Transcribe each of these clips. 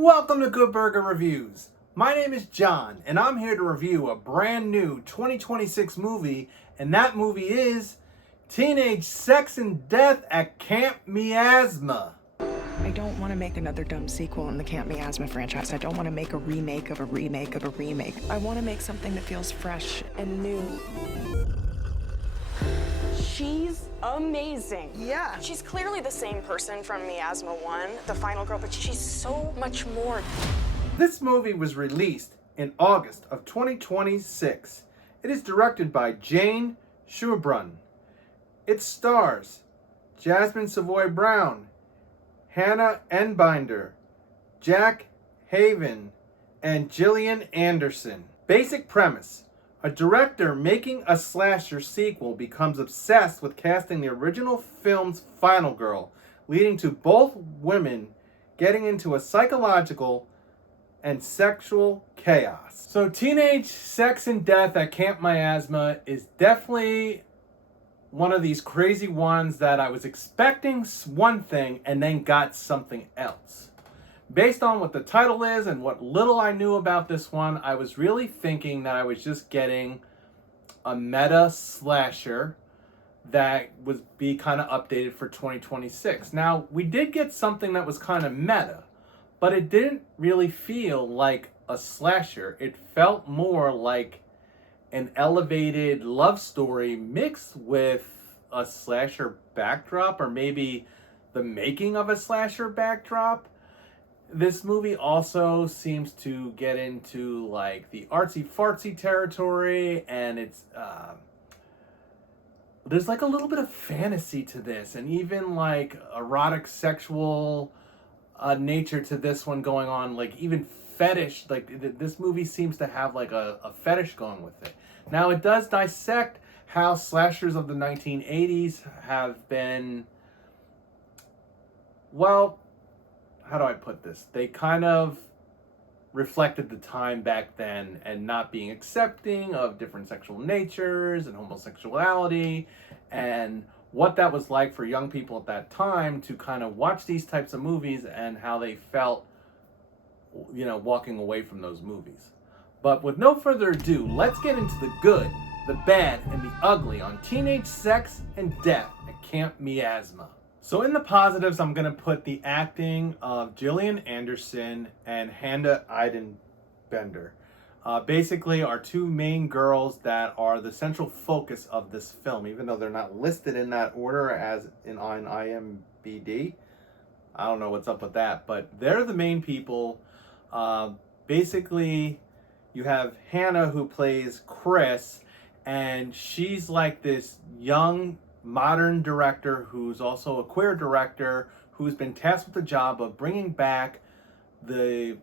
Welcome to Good Burger Reviews. My name is John, and I'm here to review a brand new 2026 movie, and that movie is Teenage Sex and Death at Camp Miasma. I don't want to make another dumb sequel in the Camp Miasma franchise. I don't want to make a remake of a remake of a remake. I want to make something that feels fresh and new. She's amazing. Yeah. She's clearly the same person from Miasma 1, the final girl, but she's so much more. This movie was released in August of 2026. It is directed by Jane Schubrun. It stars Jasmine Savoy Brown, Hannah Enbinder, Jack Haven, and Gillian Anderson. Basic premise. A director making a slasher sequel becomes obsessed with casting the original film's final girl, leading to both women getting into a psychological and sexual chaos. So Teenage Sex and Death at Camp Miasma is definitely one of these crazy ones that I was expecting one thing and then got something else. Based on what the title is and what little I knew about this one, I was really thinking that I was just getting a meta slasher that would be kind of updated for 2026. Now, we did get something that was kind of meta, but it didn't really feel like a slasher. It felt more like an elevated love story mixed with a slasher backdrop, or maybe the making of a slasher backdrop. This movie also seems to get into like the artsy-fartsy territory, and it's there's like a little bit of fantasy to this, and even like erotic sexual nature to this one going on, like even fetish. Like this movie seems to have like a fetish going with it. Now it does dissect how slashers of the 1980s have been, well, how do I put this? They kind of reflected the time back then and not being accepting of different sexual natures and homosexuality, and what that was like for young people at that time to kind of watch these types of movies and how they felt, you know, walking away from those movies. But with no further ado, let's get into the good, the bad, and the ugly on Teenage Sex and Death at Camp Miasma. So in the positives, I'm going to put the acting of Gillian Anderson and Hannah Eidenbender. Basically, our two main girls that are the central focus of this film, even though they're not listed in that order as on IMDb. I don't know what's up with that, but they're the main people. Basically, you have Hannah, who plays Chris, and she's like this young modern director who's also a queer director who's been tasked with the job of bringing back the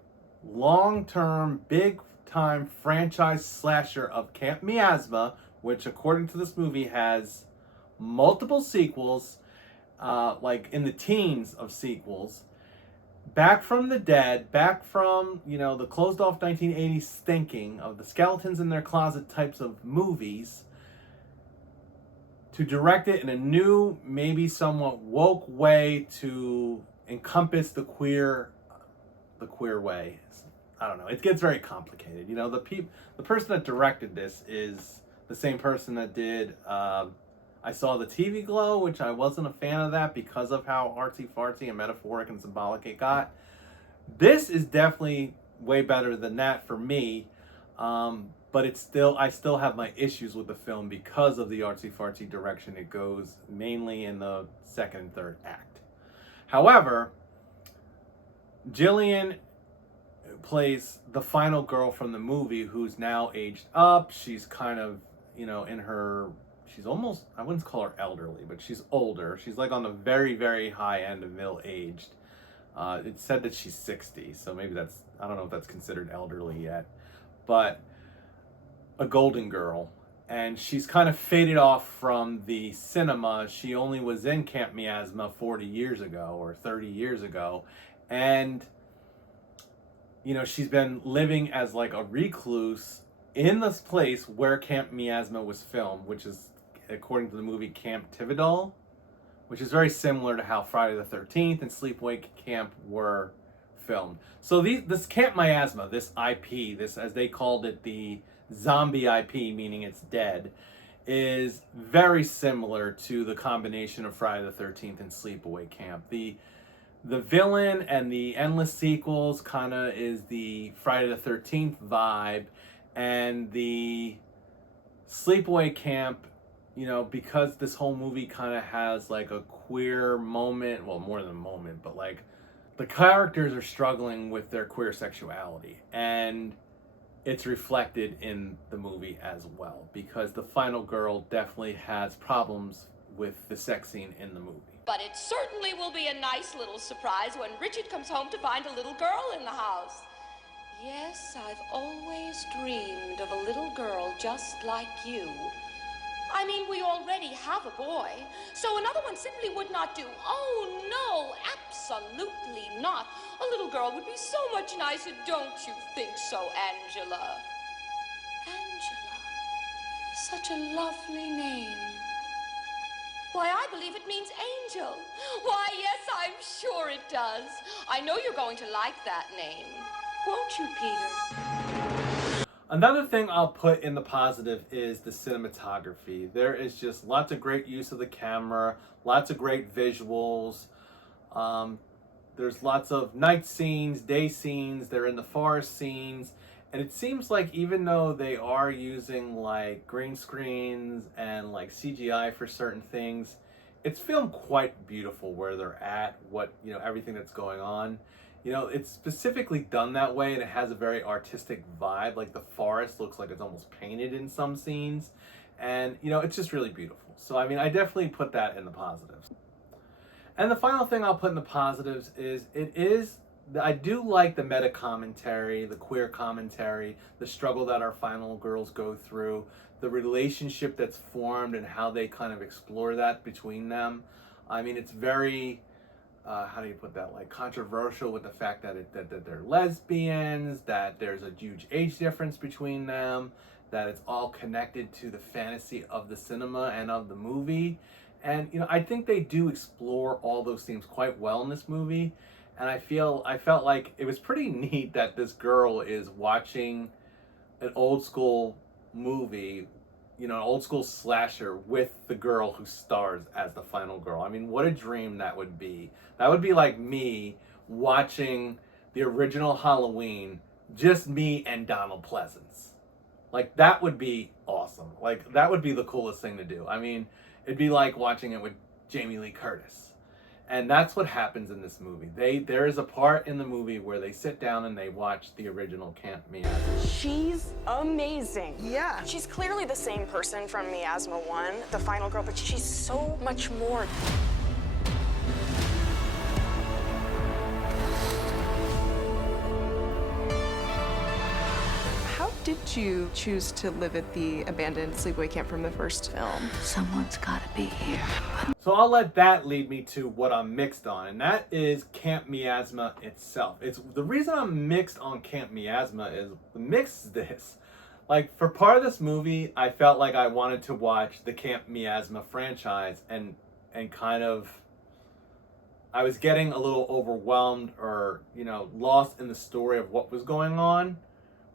long-term, big-time franchise slasher of Camp Miasma, which according to this movie has multiple sequels, like in the teens of sequels, back from the dead, back from, you know, the closed-off 1980s thinking of the skeletons in their closet types of movies, to direct it in a new, maybe somewhat woke way to encompass the queer way. I don't know. It gets very complicated. You know, the person that directed this is the same person that did I Saw the TV Glow, which I wasn't a fan of that because of how artsy-fartsy and metaphoric and symbolic it got. This is definitely way better than that for me. But I still have my issues with the film because of the artsy-fartsy direction it goes, mainly in the second and third act. However, Gillian plays the final girl from the movie who's now aged up. She's kind of, you know, she's almost, I wouldn't call her elderly, but she's older. She's like on the very, very high end of middle-aged. It's said that she's 60, so maybe I don't know if that's considered elderly yet. But a golden girl, and she's kind of faded off from the cinema. She only was in Camp Miasma 40 years ago or 30 years ago, and you know, she's been living as like a recluse in this place where Camp Miasma was filmed, which is, according to the movie, Camp Thibodeau, which is very similar to how Friday the 13th and Sleepaway Camp were filmed. So this Camp Miasma, this IP, this, as they called it, the zombie IP, meaning it's dead, is very similar to the combination of Friday the 13th and Sleepaway Camp. The villain and the endless sequels kind of is the Friday the 13th vibe, and the Sleepaway Camp, you know, because this whole movie kind of has like a queer moment, well, more than a moment, but like the characters are struggling with their queer sexuality, and it's reflected in the movie as well, because the final girl definitely has problems with the sex scene in the movie. But it certainly will be a nice little surprise when Richard comes home to find a little girl in the house. Yes, I've always dreamed of a little girl just like you. I mean, we already have a boy, so another one simply would not do. Oh, no, absolutely not. A little girl would be so much nicer, don't you think so, Angela? Angela. Such a lovely name. Why, I believe it means angel. Why, yes, I'm sure it does. I know you're going to like that name. Won't you, Peter? Another thing I'll put in the positive is the cinematography. There is just lots of great use of the camera, lots of great visuals. There's lots of night scenes, day scenes, they're in the forest scenes. And it seems like even though they are using like green screens and like CGI for certain things, it's filmed quite beautiful where they're at, what, you know, everything that's going on. You know, it's specifically done that way, and it has a very artistic vibe. Like the forest looks like it's almost painted in some scenes, and you know, it's just really beautiful. So I mean, I definitely put that in the positives. And the final thing I'll put in the positives is I do like the meta commentary, the queer commentary, the struggle that our final girls go through, the relationship that's formed and how they kind of explore that between them. I mean, it's very, how do you put that, like controversial with the fact that they're lesbians, that there's a huge age difference between them, that it's all connected to the fantasy of the cinema and of the movie. And, you know, I think they do explore all those themes quite well in this movie. And I felt like it was pretty neat that this girl is watching an old school movie, you know, an old school slasher with the girl who stars as the final girl. I mean, what a dream that would be. That would be like me watching the original Halloween, just me and Donald Pleasance. Like, that would be awesome. Like, that would be the coolest thing to do. I mean, it'd be like watching it with Jamie Lee Curtis. And that's what happens in this movie. There is a part in the movie where they sit down and they watch the original Camp Miasma. She's amazing. Yeah. She's clearly the same person from Miasma 1, the final girl, but she's so much more. How did you choose to live at the abandoned sleepaway camp from the first film? Someone's gotta be here. So I'll let that lead me to what I'm mixed on, and that is Camp Miasma itself. It's the reason I'm mixed on Camp Miasma is the mix is this. Like, for part of this movie, I felt like I wanted to watch the Camp Miasma franchise and kind of, I was getting a little overwhelmed or, you know, lost in the story of what was going on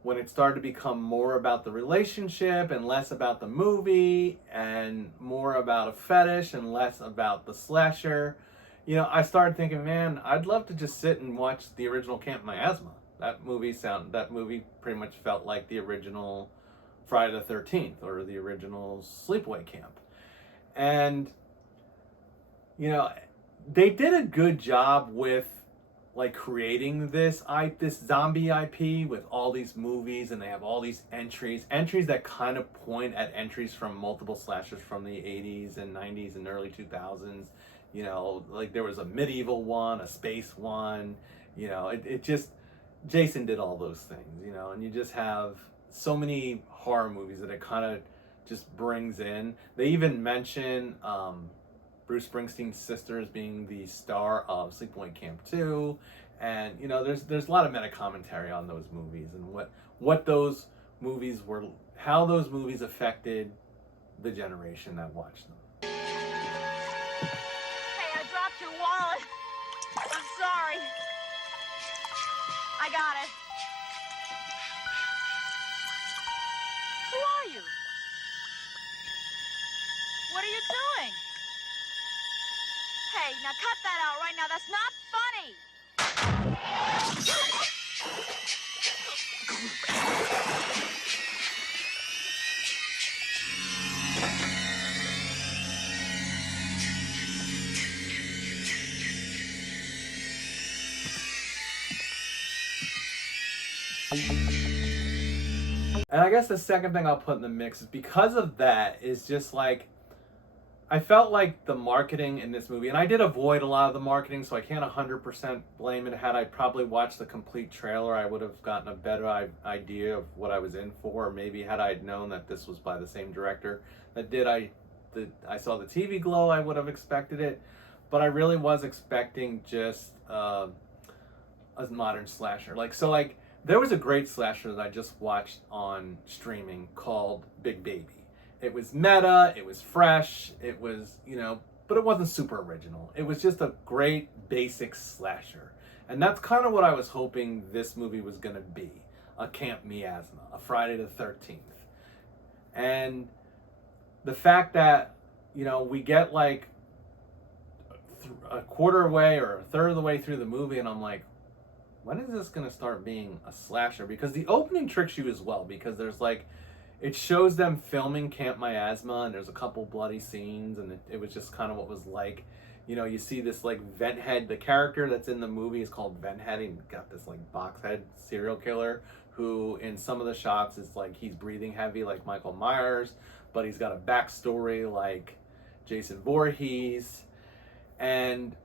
when it started to become more about the relationship and less about the movie and more about a fetish and less about the slasher. You know, I started thinking, man, I'd love to just sit and watch the original Camp Miasma. That movie pretty much felt like the original Friday the 13th or the original Sleepaway Camp. And, you know, they did a good job with like creating this zombie IP with all these movies, and they have all these entries that kind of point at entries from multiple slashers from the 80s and 90s and early 2000s. You know, like there was a medieval one, a space one, you know, it just, Jason did all those things, you know, and you just have so many horror movies that it kind of just brings in. They even mention Bruce Springsteen's sister as being the star of Sleepaway Camp 2, and you know, there's a lot of meta commentary on those movies and what those movies were, how those movies affected the generation that watched them. Hey, I dropped your wallet. I'm sorry. got it. Who are you? What are you doing? Hey, now cut that out right now. That's not funny. And I guess the second thing I'll put in the mix is because of that is just like, I felt like the marketing in this movie, and I did avoid a lot of the marketing, so I can't 100% blame it. Had I probably watched the complete trailer, I would have gotten a better idea of what I was in for. Or maybe had I known that this was by the same director that I saw the TV glow, I would have expected it. But I really was expecting just a modern slasher. There was a great slasher that I just watched on streaming called Big Baby. It was meta, it was fresh, it was, but it wasn't super original. It was just a great basic slasher. And that's kind of what I was hoping this movie was going to be. A Camp Miasma, a Friday the 13th. And the fact that, we get like a quarter way or a third of the way through the movie and I'm like, when is this going to start being a slasher? Because the opening tricks you as well, because there's it shows them filming Camp Miasma and there's a couple bloody scenes and it was just kind of what was like. You see this vent head, the character that's in the movie is called Vent Head, and got this box head serial killer who in some of the shots is he's breathing heavy like Michael Myers, but he's got a backstory like Jason Voorhees. And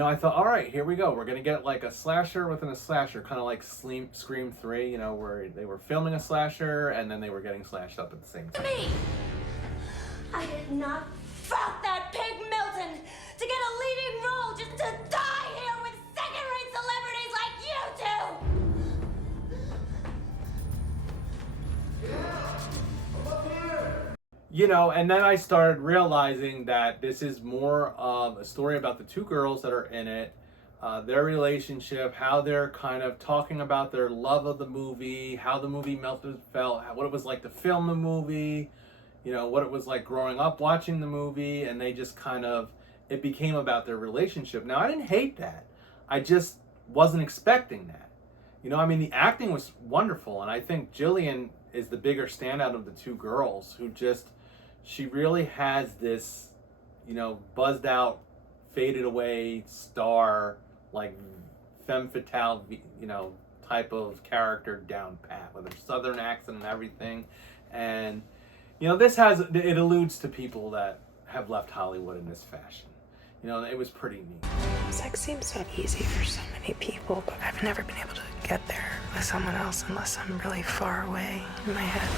I thought, all right, here we go. We're going to get a slasher within a slasher, kind of like Scream 3, where they were filming a slasher and then they were getting slashed up at the same time. Me! I did not fuck that pig Milton to get a leading role just to die here with second-rate celebrities like you two! And then I started realizing that this is more of a story about the two girls that are in it, their relationship, how they're kind of talking about their love of the movie, how the movie felt, what it was like to film the movie, what it was like growing up watching the movie, and they just it became about their relationship. Now, I didn't hate that. I just wasn't expecting that. The acting was wonderful, and I think Jillian is the bigger standout of the two girls who she really has this, buzzed out, faded away star, femme fatale, type of character down pat with her southern accent and everything. And, it alludes to people that have left Hollywood in this fashion. It was pretty neat. Sex seems so easy for so many people, but I've never been able to get there with someone else unless I'm really far away in my head.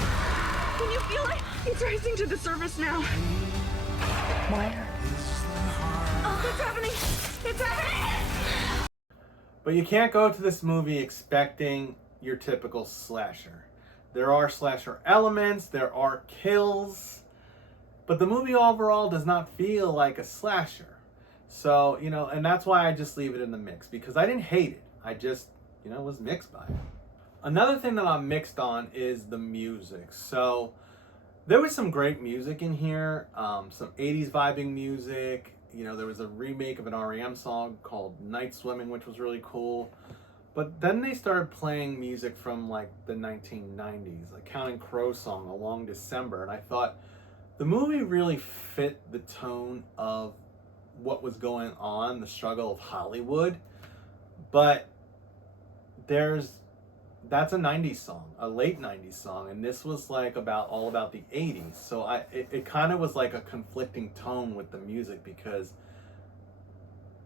Can you feel it? It's rising to the surface now. Where? Oh, it's happening! It's happening! But you can't go to this movie expecting your typical slasher. There are slasher elements, there are kills, but the movie overall does not feel like a slasher. So, and that's why I just leave it in the mix, because I didn't hate it. I just, was mixed by it. Another thing that I'm mixed on is the music. So there was some great music in here, some 80s vibing music. There was a remake of an REM song called Night Swimming, which was really cool. But then they started playing music from the 1990s, like Counting Crows song, A Long December. And I thought the movie really fit the tone of what was going on, the struggle of Hollywood. But that's a 90s song, a late 90s song, and this was all about the 80s. So it kind of was like a conflicting tone with the music, because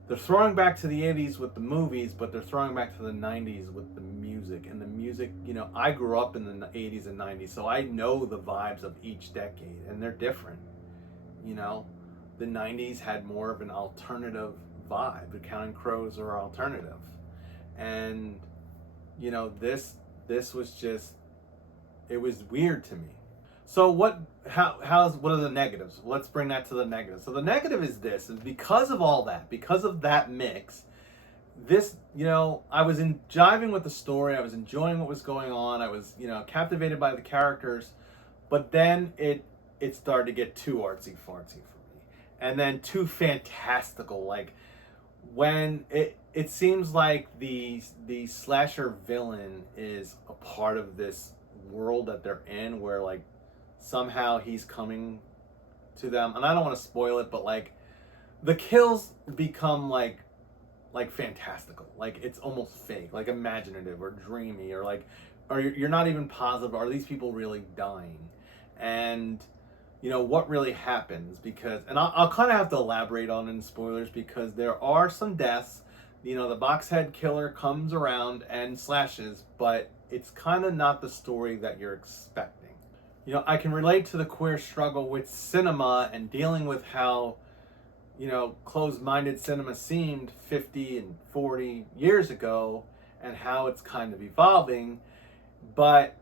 they're throwing back to the 80s with the movies, but they're throwing back to the 90s with the music. And the music, I grew up in the 80s and 90s, so I know the vibes of each decade, and they're different. The 90s had more of an alternative vibe. The Counting Crows are alternative. And this was just, it was weird to me. So what are the negatives? Let's bring that to the negatives. So the negative is this, is because of all that, because of that mix, this, I was jiving with the story. I was enjoying what was going on. I was, captivated by the characters, but then it started to get too artsy fartsy for me, and then too fantastical. Like when it seems like the slasher villain is a part of this world that they're in, where like somehow he's coming to them, and I don't want to spoil it, but like the kills become like fantastical, like it's almost fake, like imaginative or dreamy, or like, or you're not even positive, are these people really dying, and what really happens, because, and I'll kind of have to elaborate on in spoilers, because there are some deaths. The box head killer comes around and slashes, but it's kind of not the story that you're expecting. I can relate to the queer struggle with cinema and dealing with how closed-minded cinema seemed 50 and 40 years ago, and how it's kind of evolving. But,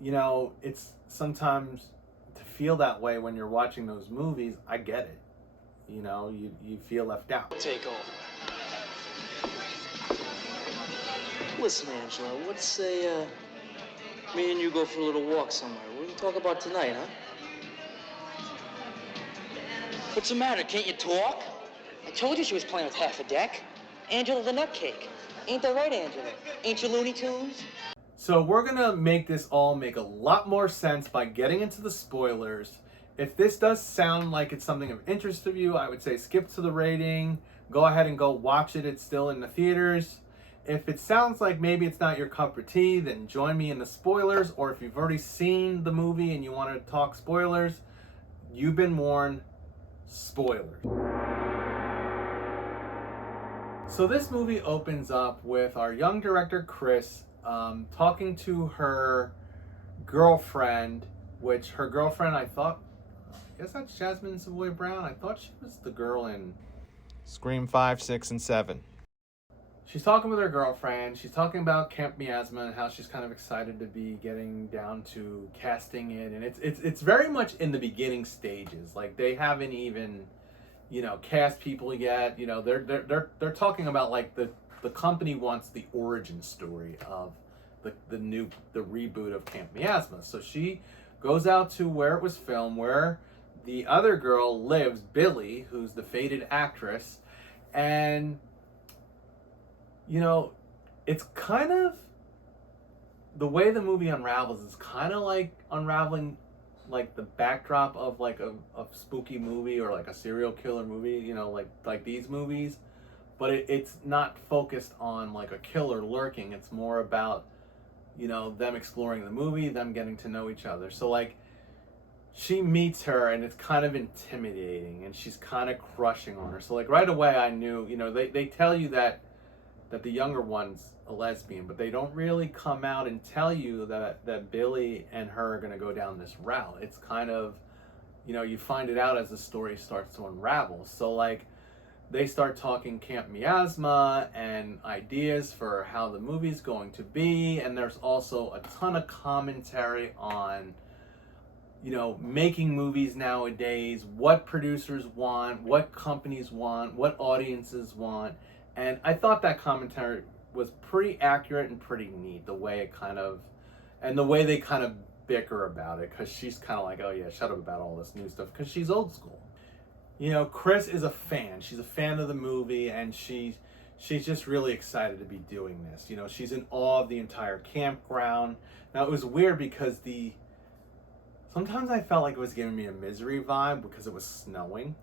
it's sometimes to feel that way when you're watching those movies. I get it. You feel left out. Take over. Listen, Angela, let's say, me and you go for a little walk somewhere. What do we talk about tonight, huh? What's the matter? Can't you talk? I told you she was playing with half a deck. Angela the Nutcake. Ain't that right, Angela? Ain't you Looney Tunes? So we're gonna make this all make a lot more sense by getting into the spoilers. If this does sound like it's something of interest to you, I would say skip to the rating. Go ahead and go watch it. It's still in the theaters. If it sounds like maybe it's not your cup of tea, then join me in the spoilers. Or if you've already seen the movie and you want to talk spoilers, you've been warned. Spoilers. So this movie opens up with our young director Chris talking to her girlfriend, which her girlfriend, I guess that's Jasmine Savoy Brown. I thought she was the girl in Scream 5, 6, and 7. She's talking with her girlfriend. She's talking about Camp Miasma and how she's kind of excited to be getting down to casting it, and it's very much in the beginning stages. Like they haven't even, cast people yet. They're talking about like the company wants the origin story of the reboot of Camp Miasma. So she goes out to where it was filmed, where the other girl lives, Billy, who's the faded actress, and it's kind of, the way the movie unravels is kind of like unraveling like the backdrop of like a spooky movie or like a serial killer movie, like these movies. But it's not focused on like a killer lurking. It's more about, them exploring the movie, them getting to know each other. So like she meets her and it's kind of intimidating and she's kind of crushing on her. So like right away I knew, they tell you that the younger one's a lesbian, but they don't really come out and tell you that Billy and her are going to go down this route. It's kind of, you find it out as the story starts to unravel. So like they start talking Camp Miasma and ideas for how the movie's going to be, and there's also a ton of commentary on making movies nowadays, what producers want, what companies want, what audiences want. And I thought that commentary was pretty accurate and pretty neat, the way it kind of, and the way they kind of bicker about it, because she's kind of like, oh yeah, shut up about all this new stuff, because she's old school. Chris is a fan. She's a fan of the movie, and she's just really excited to be doing this. She's in awe of the entire campground. Now it was weird because sometimes I felt like it was giving me a Misery vibe because it was snowing.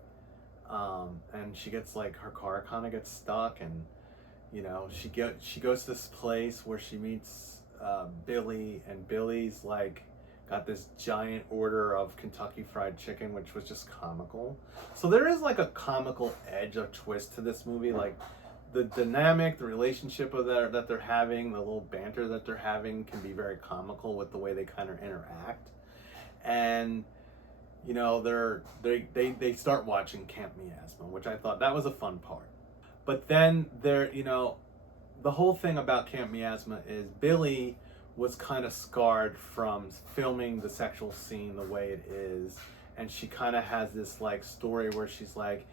And she gets like, her car kind of gets stuck, and she goes to this place where she meets Billy, and Billy's like got this giant order of Kentucky Fried Chicken, which was just comical. So there is like a comical edge, a twist to this movie. Like the dynamic, the relationship that they're having, the little banter that they're having can be very comical with the way they kind of interact. And they start watching Camp Miasma, which I thought that was a fun part. But then the whole thing about Camp Miasma is Billy was kind of scarred from filming the sexual scene the way it is, and she kind of has this like story where she's like,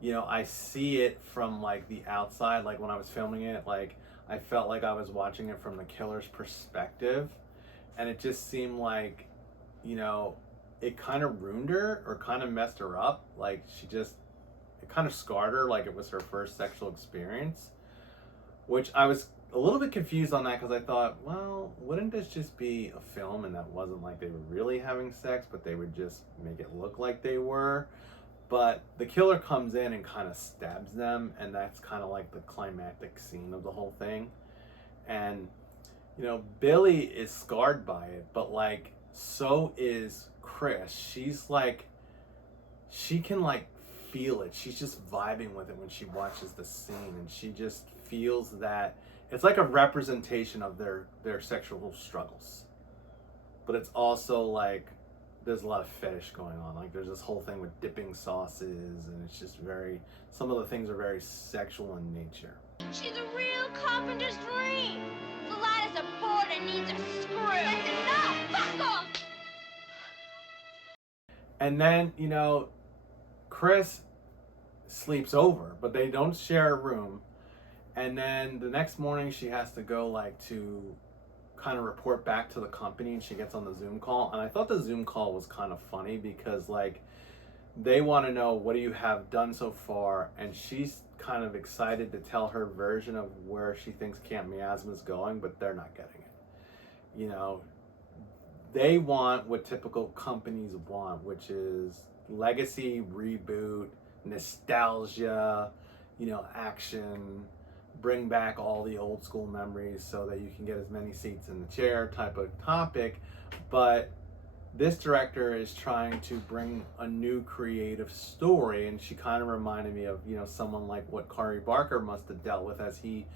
you know, I see it from like the outside. Like when I was filming it, like I felt like I was watching it from the killer's perspective, and it just seemed like, you know, it kind of ruined her or kind of messed her up. Like it kind of scarred her like it was her first sexual experience, which I was a little bit confused on that, because I thought, well, wouldn't this just be a film and that wasn't like they were really having sex, but they would just make it look like they were? But the killer comes in and kind of stabs them, and that's kind of like the climactic scene of the whole thing. And, you know, Billy is scarred by it, but like, so is Chris. She's like, she can like feel it. She's just vibing with it when she watches the scene, and she just feels that it's like a representation of their sexual struggles. But it's also like, there's a lot of fetish going on. Like there's this whole thing with dipping sauces, and it's just very, some of the things are very sexual in nature. She's a real carpenter's dream. The light is a board and needs a screw. That's enough! Fuck off! And then, you know, Chris sleeps over, but they don't share a room. And then the next morning she has to go like to kind of report back to the company, and she gets on the Zoom call. And I thought the Zoom call was kind of funny, because like they want to know, what do you have done so far? And she's kind of excited to tell her version of where she thinks Camp Miasma is going, but they're not getting it. You know, they want what typical companies want, which is legacy, reboot, nostalgia, you know, action, bring back all the old school memories so that you can get as many seats in the chair type of topic. But this director is trying to bring a new creative story, and she kind of reminded me of, you know, someone like what Kari Barker must have dealt with as he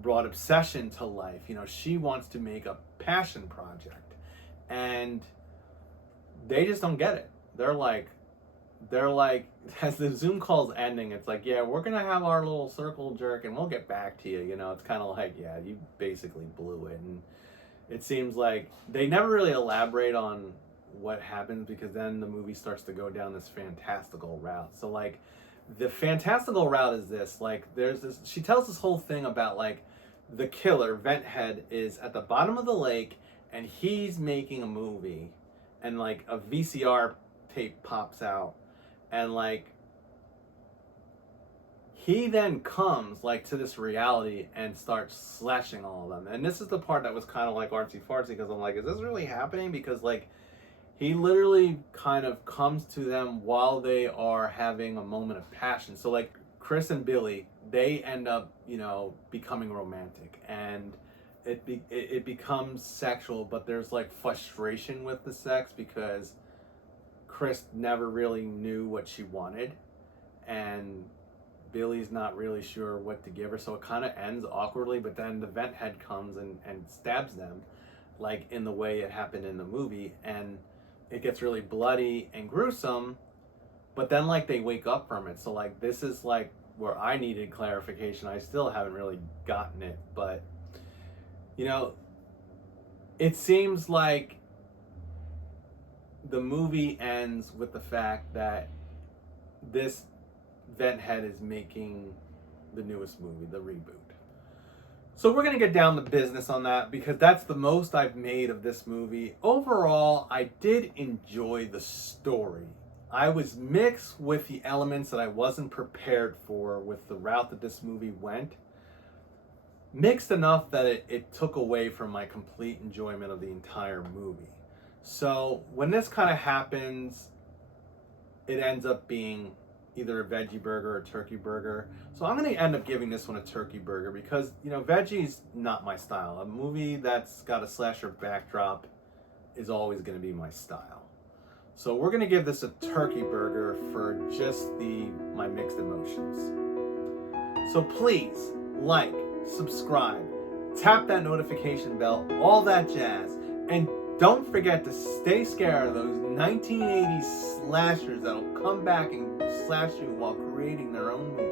brought Obsession to life. You know, she wants to make a passion project, and they just don't get it. They're like, as the Zoom call's ending, it's like, yeah, we're gonna have our little circle jerk and we'll get back to you. You know, it's kind of like, yeah, you basically blew it. And it seems like they never really elaborate on what happens, because then the movie starts to go down this fantastical route. So like, the fantastical route is this, like, there's this, she tells this whole thing about like the killer, Venthead, is at the bottom of the lake and he's making a movie, and like a VCR tape pops out, and like he then comes like to this reality and starts slashing all of them. And this is the part that was kind of like artsy fartsy, because I'm like, is this really happening? Because like, he literally kind of comes to them while they are having a moment of passion. So like Chris and Billy, they end up, you know, becoming romantic, and it becomes sexual, but there's like frustration with the sex, because Chris never really knew what she wanted, and Billy's not really sure what to give her, so it kind of ends awkwardly. But then the Venthead comes and stabs them, like in the way it happened in the movie, and it gets really bloody and gruesome. But then like they wake up from it. So like, this is like where I needed clarification. I still haven't really gotten it, but you know, it seems like the movie ends with the fact that this Venthead is making the newest movie, the reboot. So we're going to get down to business on that, because that's the most I've made of this movie. Overall, I did enjoy the story. I was mixed with the elements that I wasn't prepared for with the route that this movie went. Mixed enough that it took away from my complete enjoyment of the entire movie. So when this kind of happens, it ends up being either a veggie burger or a turkey burger. So I'm going to end up giving this one a turkey burger, because, you know, veggie's not my style. A movie that's got a slasher backdrop is always going to be my style. So we're going to give this a turkey burger for just my mixed emotions. So please like, subscribe, tap that notification bell, all that jazz, and don't forget to stay scared of those 1980s slashers that'll come back and slash you while creating their own movie.